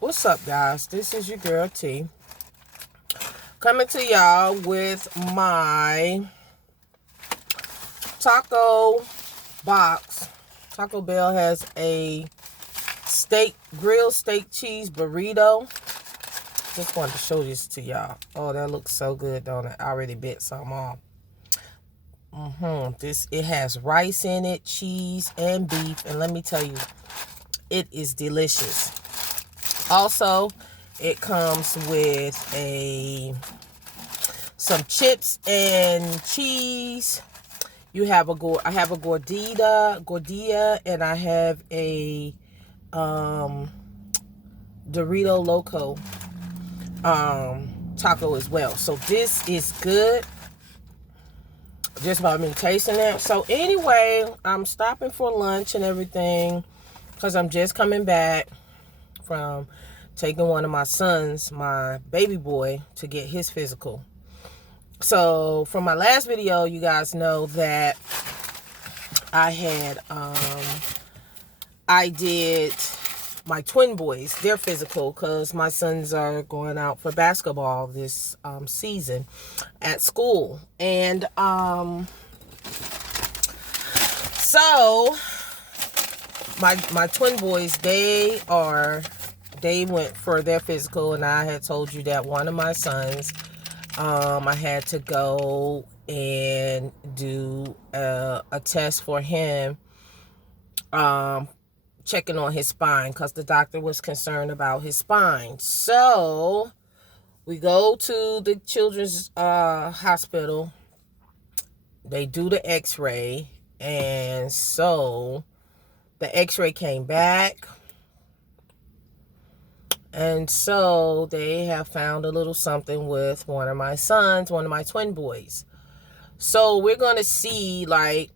What's up, guys? This is your girl T, coming to y'all with my taco box. Taco Bell has a grilled steak cheese burrito. Just wanted to show this to y'all. Oh, that looks so good, don't it? I already bit some off. It has rice in it, cheese, and beef, and let me tell you, it is delicious. Also, it comes with some chips and cheese. I have a gordita, and I have a Dorito Loco taco as well. So this is good. Just by me tasting it. So anyway, I'm stopping for lunch and everything because I'm just coming back from taking one of my sons, my baby boy, to get his physical. So from my last video, you guys know that I did my twin boys, their physical, because my sons are going out for basketball this season at school. And so my twin boys, they went for their physical, and I had told you that one of my sons, I had to go and do a test for him, checking on his spine, because the doctor was concerned about his spine. So we go to the children's hospital. They do the x-ray, and so the x-ray came back, and so they have found a little something with one of my sons, one of my twin boys. So we're going to see, like,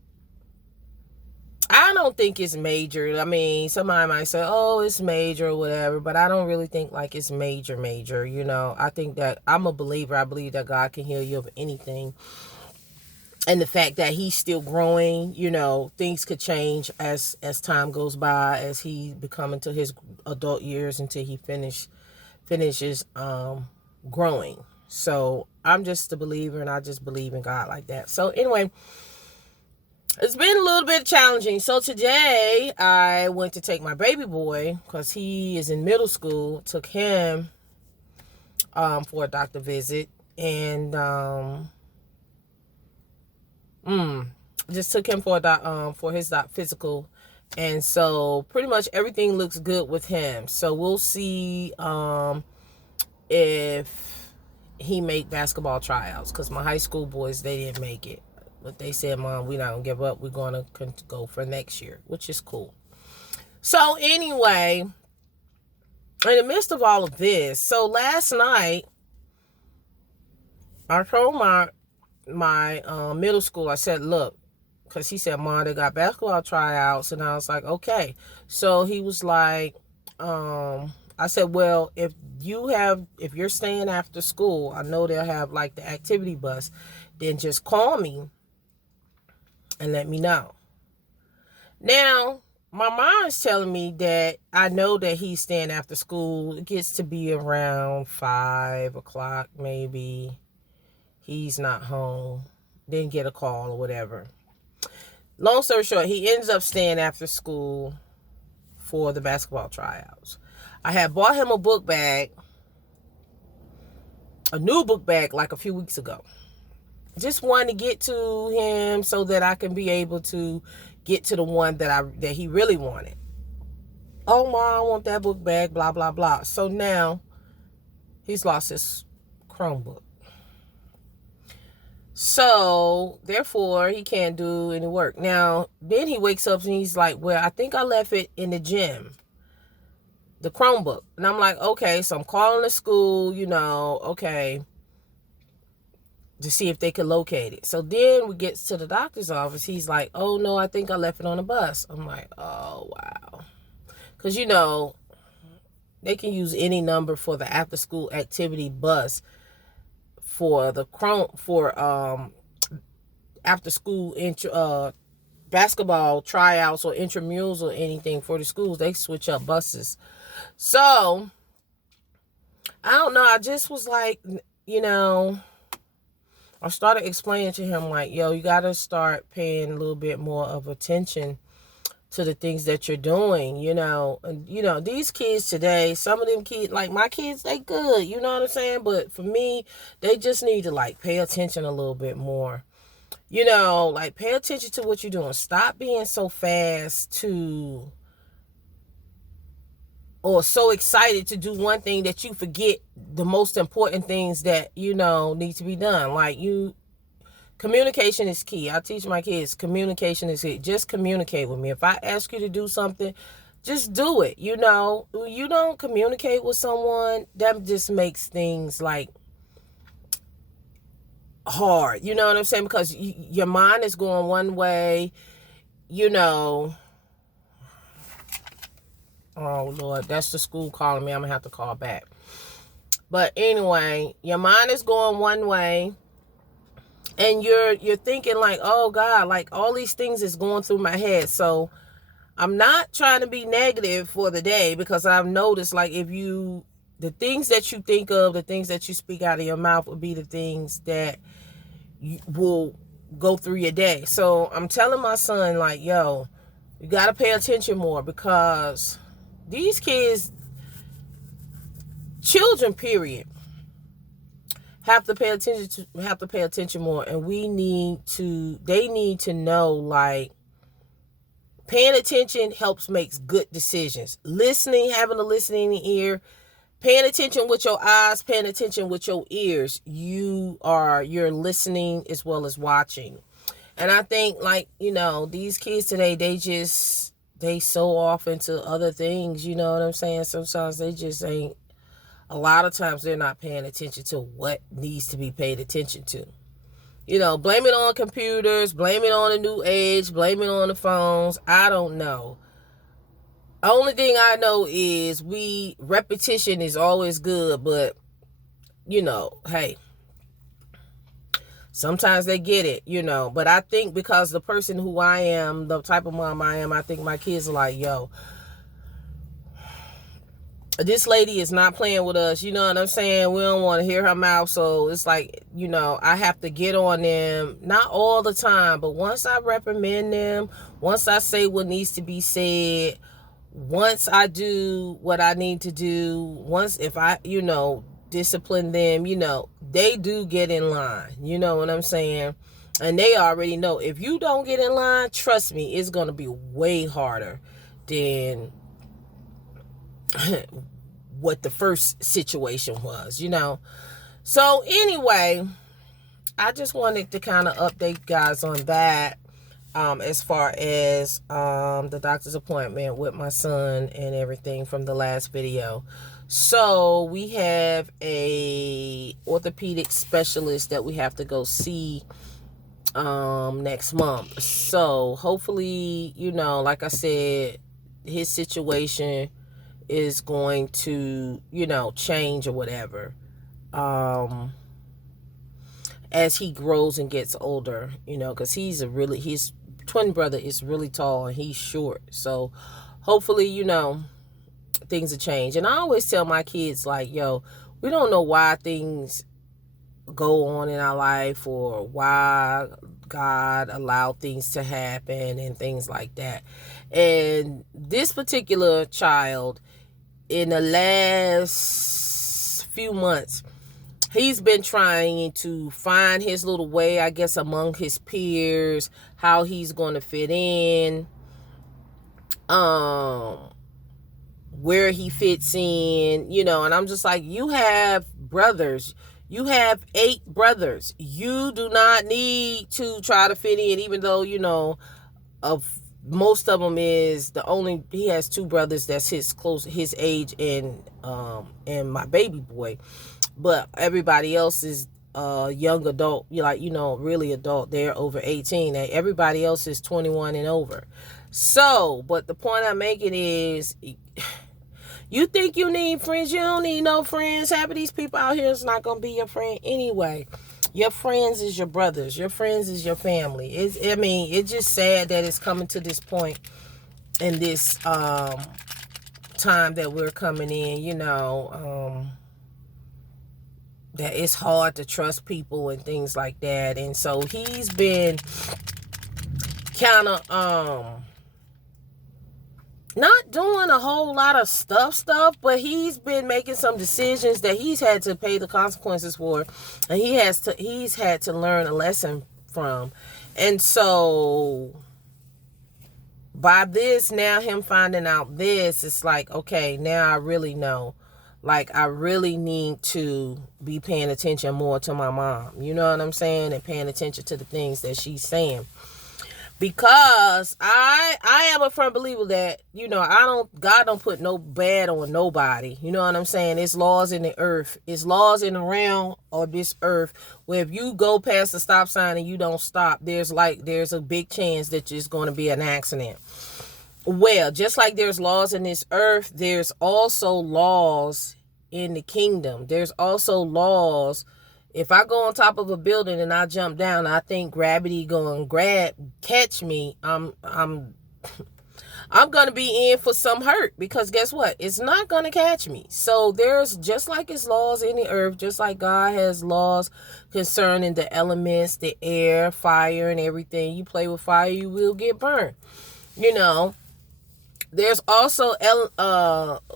I don't think it's major. I mean, somebody might say, oh, it's major or whatever, but I don't really think like it's major, you know. I think that I'm a believer. I believe that God can heal you of anything. And the fact that he's still growing, you know, things could change as time goes by, as he become into his adult years, until he finishes growing. So I'm just a believer, and I just believe in God like that. So anyway, it's been a little bit challenging. So today I went to take my baby boy, because he is in middle school. Took him for a doctor visit, and just took him for his physical. And so pretty much everything looks good with him. So we'll see if he make basketball tryouts, because my high school boys, they didn't make it. But they said, Mom, we're not going to give up. We're going to go for next year, which is cool. So anyway, in the midst of all of this, so last night, I told my middle school, I said, look, because he said, Mom, they got basketball tryouts. And I was like, okay. So he was like, I said, well, if you're staying after school, I know they'll have like the activity bus, then just call me and let me know. Now, my mom's telling me that I know that he's staying after school. It gets to be around 5 o'clock, maybe. He's not home. Didn't get a call or whatever. Long story short, he ends up staying after school for the basketball tryouts. I had bought him a new book bag, like a few weeks ago. Just wanted to get to him so that I can be able to get to the one that he really wanted. Oh, Mom, I want that book bag, blah, blah, blah. So now he's lost his Chromebook. So therefore he can't do any work. Now, then he wakes up and he's like, well, I think I left it in the gym, the Chromebook. And I'm like, okay. So I'm calling the school, you know, okay, to see if they could locate it. So then we get to the doctor's office. He's like, oh, no, I think I left it on the bus. I'm like, oh, wow. Because, you know, they can use any number for the after school activity bus for the after school basketball tryouts or intramurals or anything for the schools. They switch up buses. So I don't know. I just was like, you know, I started explaining to him, like, yo, you got to start paying a little bit more of attention to the things that you're doing, you know. And, you know, these kids today, some of them kids, like my kids, they good, you know what I'm saying? But for me, they just need to, like, pay attention a little bit more. You know, like, pay attention to what you're doing. Stop being so fast to, or so excited to do one thing that you forget the most important things that, you know, need to be done. Like, communication is key. I teach my kids communication is key. Just communicate with me. If I ask you to do something, just do it. You know, you don't communicate with someone, that just makes things like hard. You know what I'm saying? Because your mind is going one way, you know. Oh Lord, that's the school calling me. I'm gonna have to call back. But anyway, your mind is going one way, and you're thinking like, oh God, like all these things is going through my head. So I'm not trying to be negative for the day, because I've noticed, like, the things that you think of, the things that you speak out of your mouth will be the things that will go through your day. So I'm telling my son, like, yo, you got to pay attention more, because these kids, children, period, have to pay attention more. And they need to know, like, paying attention helps makes good decisions. Listening, having a listening ear, paying attention with your eyes, paying attention with your ears. You're listening as well as watching. And I think, like, you know, these kids today, they so off into other things, you know what I'm saying? Sometimes they just ain't, a lot of times they're not paying attention to what needs to be paid attention to. You know, blame it on computers, blame it on the new age, blame it on the phones. I don't know. Only thing I know is repetition is always good, but, you know, hey, sometimes they get it, you know. But I think because the person who I am, the type of mom I am, I think my kids are like, yo, this lady is not playing with us, you know what I'm saying? We don't want to hear her mouth. So it's like, you know, I have to get on them, not all the time, but once I reprimand them, once I say what needs to be said, once I do what I need to do, once if I, you know, discipline them, you know, they do get in line, you know what I'm saying? And they already know, if you don't get in line, trust me, it's going to be way harder than what the first situation was, you know. So anyway, I just wanted to kind of update guys on that, as far as the doctor's appointment with my son and everything from the last video. So we have a orthopedic specialist that we have to go see next month. So hopefully, you know, like I said, his situation is going to, you know, change or whatever as he grows and gets older, you know, because his twin brother is really tall and he's short. So hopefully, you know, things will change. And I always tell my kids, like, yo, we don't know why things go on in our life or why God allowed things to happen and things like that. And this particular child, in the last few months, he's been trying to find his little way, I guess, among his peers, how he's going to fit in, where he fits in, you know. And I'm just like, you have brothers. You have 8 brothers. You do not need to try to fit in, even though, you know, most of them he has 2 brothers that's his age, and my baby boy. But everybody else is young adult, like, you know, really adult. They're over 18. Everybody else is 21 and over. So, but the point I'm making is, you think you need friends, you don't need no friends. Half of these people out here is not going to be your friend anyway. Your friends is your brothers. Your friends is your family. It's just sad that it's coming to this point in this time that we're coming in, you know. that it's hard to trust people and things like that. And so he's been kind of not doing a whole lot of stuff, but he's been making some decisions that he's had to pay the consequences for, and he's had to learn a lesson from. And so by this, now him finding out this, it's like, okay, now I really know. Like, I really need to be paying attention more to my mom. You know what I'm saying? And paying attention to the things that she's saying. Because I am a firm believer that, God don't put no bad on nobody. You know what I'm saying? It's laws in the earth. It's laws in the realm of this earth where if you go past the stop sign and you don't stop, there's a big chance that there's going to be an accident. Well, just like there's laws in this earth, there's also laws in the kingdom. There's also laws. If I go on top of a building and I jump down, I think gravity going to catch me. I'm going to be in for some hurt, because guess what? It's not going to catch me. So there's, just like it's laws in the earth, just like God has laws concerning the elements, the air, fire, and everything. You play with fire, you will get burned. There's also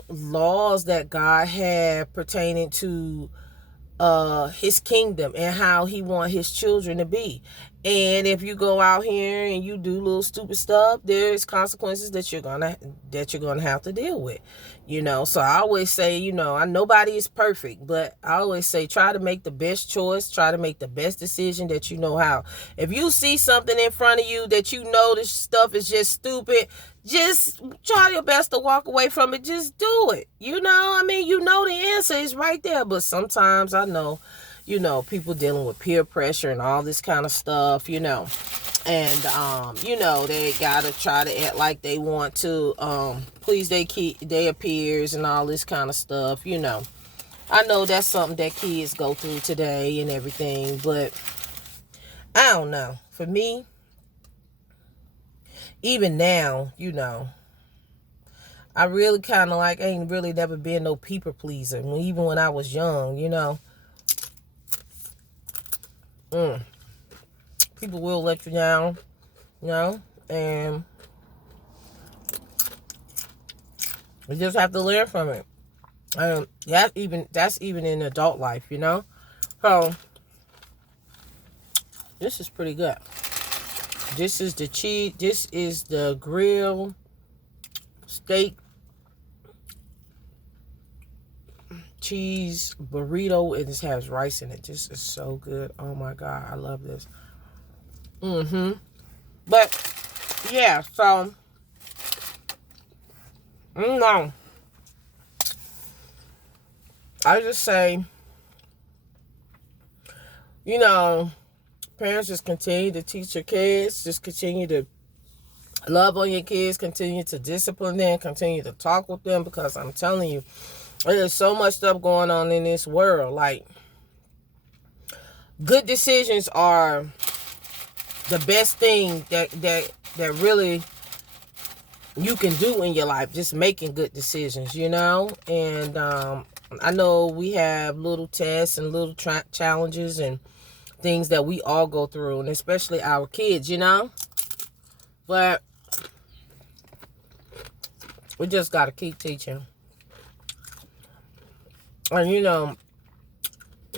laws that God had pertaining to his kingdom and how he want his children to be. And if you go out here and you do little stupid stuff, there's consequences that you're gonna have to deal with. So I always say, nobody is perfect, but I always say try to make the best choice, try to make the best decision that you know how. If you see something in front of you that this stuff is just stupid, just try your best to walk away from it. Just do it. The answer is right there. But sometimes I know, people dealing with peer pressure and all this kind of stuff, and, they gotta try to act like they want to, please their peers and all this kind of stuff, I know that's something that kids go through today and everything, but I don't know. For me, even now, I really kind of ain't really never been no people pleaser. Even when I was young, people will let you down, and you just have to learn from it. That's even in adult life, So this is pretty good. This is the cheese. This is the grilled steak cheese burrito. It just has rice in it. This is so good. Oh my God, I love this. But yeah, so no, I just say, parents, just continue to teach your kids. Just continue to love on your kids. Continue to discipline them. Continue to talk with them, because I'm telling you, there's so much stuff going on in this world. Like, good decisions are the best thing that really you can do in your life. Just making good decisions, And I know we have little tests and little challenges and things that we all go through, and especially our kids, But we just got to keep teaching. And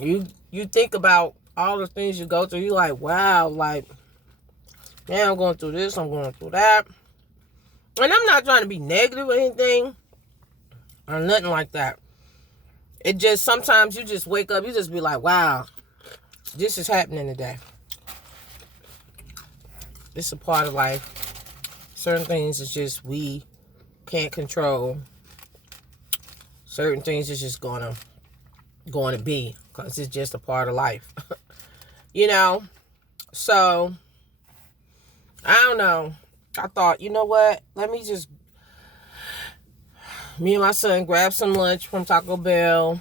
you think about all the things you go through, you like, wow, like, man, I'm going through this, I'm going through that. And I'm not trying to be negative or anything or nothing like that. It just, sometimes you just wake up, you just be like, wow, this is happening today. It's a part of life. Certain things is just we can't control. Certain things is just going to be, because it's just a part of life. So I don't know. I thought, you know what? Me and my son grabbed some lunch from Taco Bell.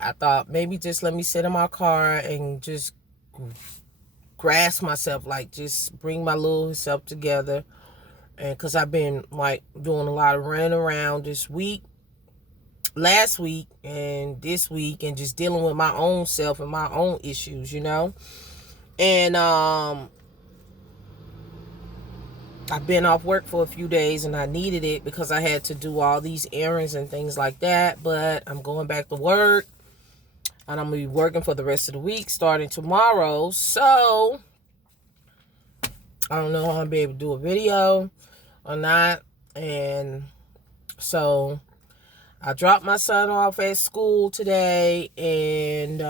I thought maybe just let me sit in my car and just grasp myself, like just bring my little self together. And because I've been like doing a lot of running around this week. last week and this week, and just dealing with my own self and my own issues, And I've been off work for a few days, and I needed it because I had to do all these errands and things like that. But I'm going back to work, and I'm going to be working for the rest of the week starting tomorrow. So I don't know how I'm going to be able to do a video or not. And so I dropped my son off at school today, and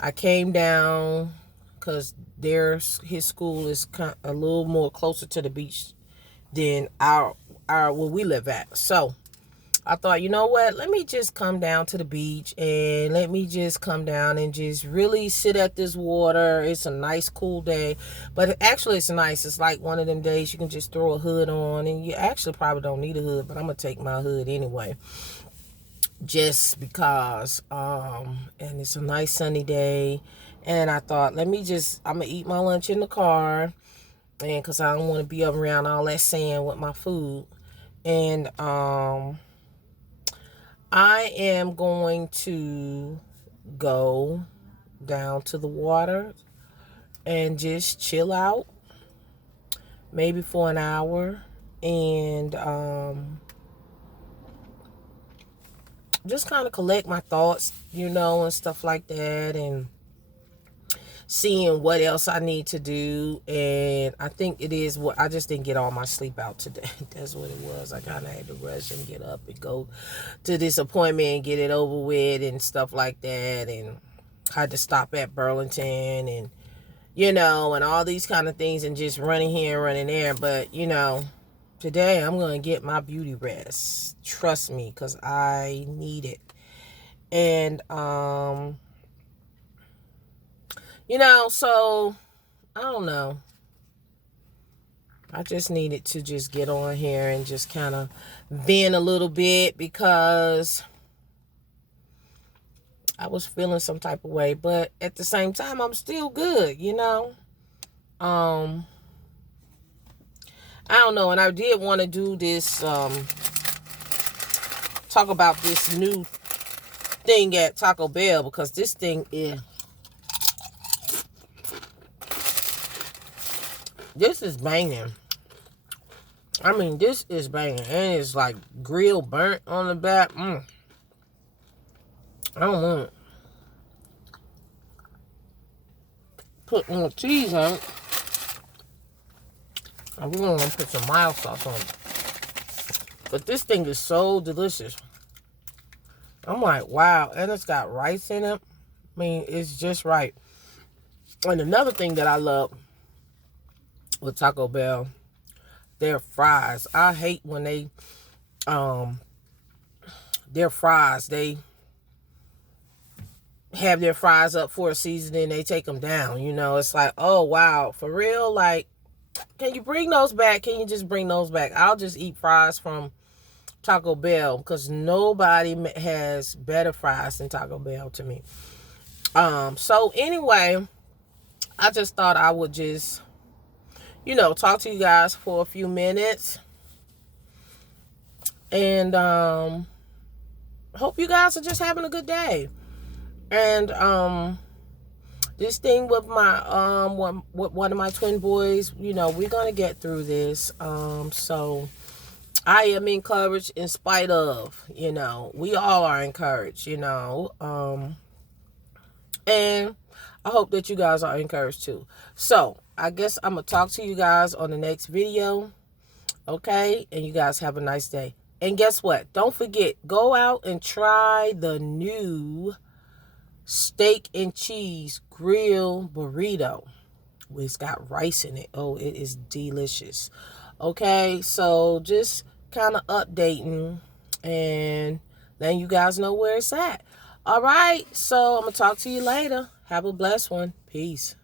I came down because his school is a little more closer to the beach than our where we live at. So I thought, you know what? Let me just come down to the beach, and let me just come down and just really sit at this water. It's a nice, cool day. But actually, it's nice. It's like one of them days you can just throw a hood on, and you actually probably don't need a hood, but I'm going to take my hood anyway. Just because. And it's a nice sunny day. And I thought, I'm going to eat my lunch in the car. And because I don't want to be up around all that sand with my food. And I am going to go down to the water and just chill out, maybe for an hour, and just kind of collect my thoughts, and stuff like that, and seeing what else I need to do. And I think it is what I just didn't get all my sleep out today. That's what it was. I kind of had to rush and get up and go to this appointment and get it over with and stuff like that, and had to stop at Burlington, and and all these kind of things, and just running here and running there. But today I'm gonna get my beauty rest, trust me, because I need it. And so I don't know. I just needed to just get on here and just kind of vent a little bit, because I was feeling some type of way, but at the same time, I'm still good, I don't know. And I did want to do this, talk about this new thing at Taco Bell, because this thing is, this is banging. I mean, this is banging. And it's like grilled burnt on the back. I don't want it. Put more cheese on it. I'm going to put some mild sauce on it. But this thing is so delicious. I'm like, wow. And it's got rice in it. I mean, it's just right. And another thing that I love with Taco Bell, their fries. I hate when their fries, they have their fries up for a season and they take them down. It's like, oh, wow, for real? Like, can you bring those back? Can you just bring those back? I'll just eat fries from Taco Bell, because nobody has better fries than Taco Bell to me. So anyway, I just thought I would just, talk to you guys for a few minutes. And hope you guys are just having a good day. And this thing with my one of my twin boys, we're gonna get through this. So I am encouraged in spite of, we all are encouraged, and I hope that you guys are encouraged too. So I guess I'm gonna talk to you guys on the next video. Okay, and you guys have a nice day. And guess what? Don't forget, go out and try the new steak and cheese grill burrito. It's got rice in it. Oh, it is delicious. Okay, so just kind of updating and letting you guys know where it's at. All right, so I'm going to talk to you later. Have a blessed one. Peace.